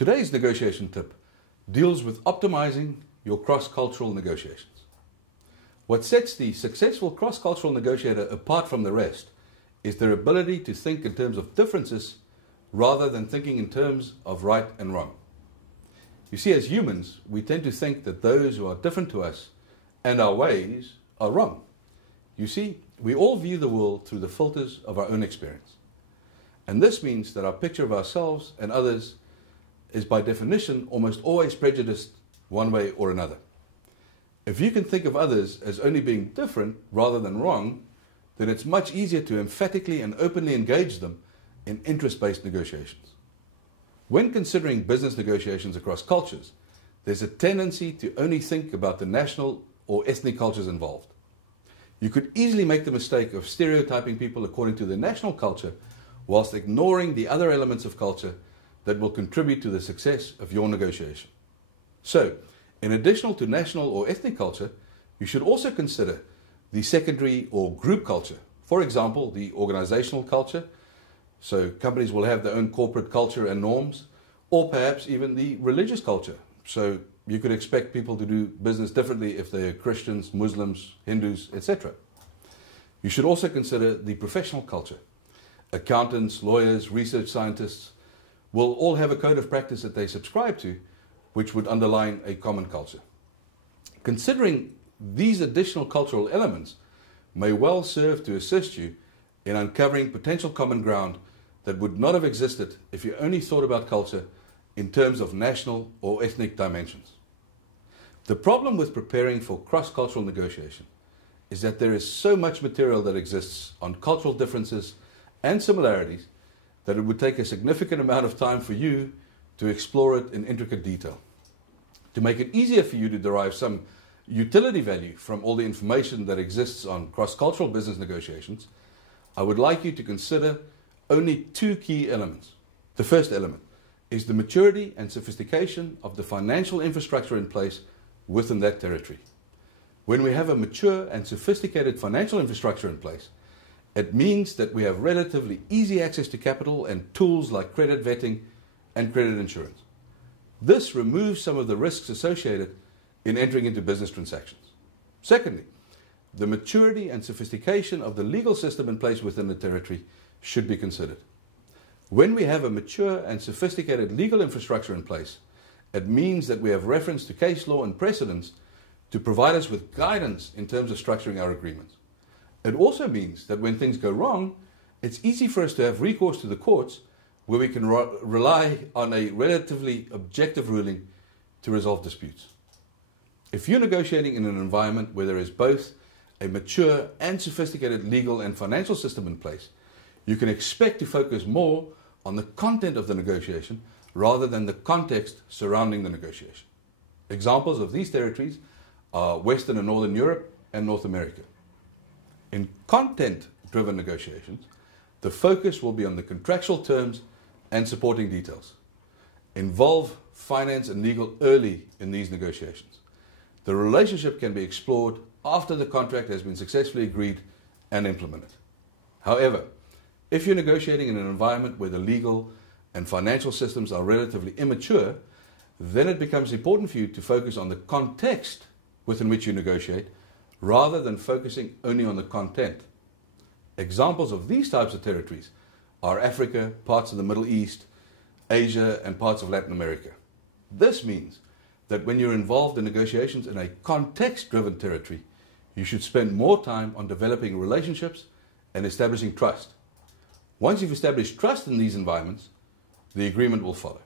Today's negotiation tip deals with optimizing your cross-cultural negotiations. What sets the successful cross-cultural negotiator apart from the rest is their ability to think in terms of differences rather than thinking in terms of right and wrong. You see, as humans, we tend to think that those who are different to us and our ways are wrong. You see, we all view the world through the filters of our own experience. And this means that our picture of ourselves and others is by definition almost always prejudiced one way or another. If you can think of others as only being different rather than wrong, then it's much easier to emphatically and openly engage them in interest-based negotiations. When considering business negotiations across cultures, there's a tendency to only think about the national or ethnic cultures involved. You could easily make the mistake of stereotyping people according to their national culture whilst ignoring the other elements of culture that will contribute to the success of your negotiation. So, in addition to national or ethnic culture, you should also consider the secondary or group culture. For example, the organizational culture. So companies will have their own corporate culture and norms, or perhaps even the religious culture. So you could expect people to do business differently if they're Christians, Muslims, Hindus, etc. You should also consider the professional culture. Accountants, lawyers, research scientists will all have a code of practice that they subscribe to, which would underline a common culture. Considering these additional cultural elements may well serve to assist you in uncovering potential common ground that would not have existed if you only thought about culture in terms of national or ethnic dimensions. The problem with preparing for cross-cultural negotiation is that there is so much material that exists on cultural differences and similarities that it would take a significant amount of time for you to explore it in intricate detail. To make it easier for you to derive some utility value from all the information that exists on cross-cultural business negotiations, I would like you to consider only two key elements. The first element is the maturity and sophistication of the financial infrastructure in place within that territory. When we have a mature and sophisticated financial infrastructure in place, it means that we have relatively easy access to capital and tools like credit vetting and credit insurance. This removes some of the risks associated in entering into business transactions. Secondly, the maturity and sophistication of the legal system in place within the territory should be considered. When we have a mature and sophisticated legal infrastructure in place, it means that we have reference to case law and precedents to provide us with guidance in terms of structuring our agreements. It also means that when things go wrong, it's easy for us to have recourse to the courts where we can rely on a relatively objective ruling to resolve disputes. If you're negotiating in an environment where there is both a mature and sophisticated legal and financial system in place, you can expect to focus more on the content of the negotiation rather than the context surrounding the negotiation. Examples of these territories are Western and Northern Europe and North America. In content-driven negotiations, the focus will be on the contractual terms and supporting details. Involve finance and legal early in these negotiations. The relationship can be explored after the contract has been successfully agreed and implemented. However, if you're negotiating in an environment where the legal and financial systems are relatively immature, then it becomes important for you to focus on the context within which you negotiate rather than focusing only on the content. Examples of these types of territories are Africa, parts of the Middle East, Asia, and parts of Latin America. This means that when you're involved in negotiations in a context-driven territory, you should spend more time on developing relationships and establishing trust. Once you've established trust in these environments, the agreement will follow.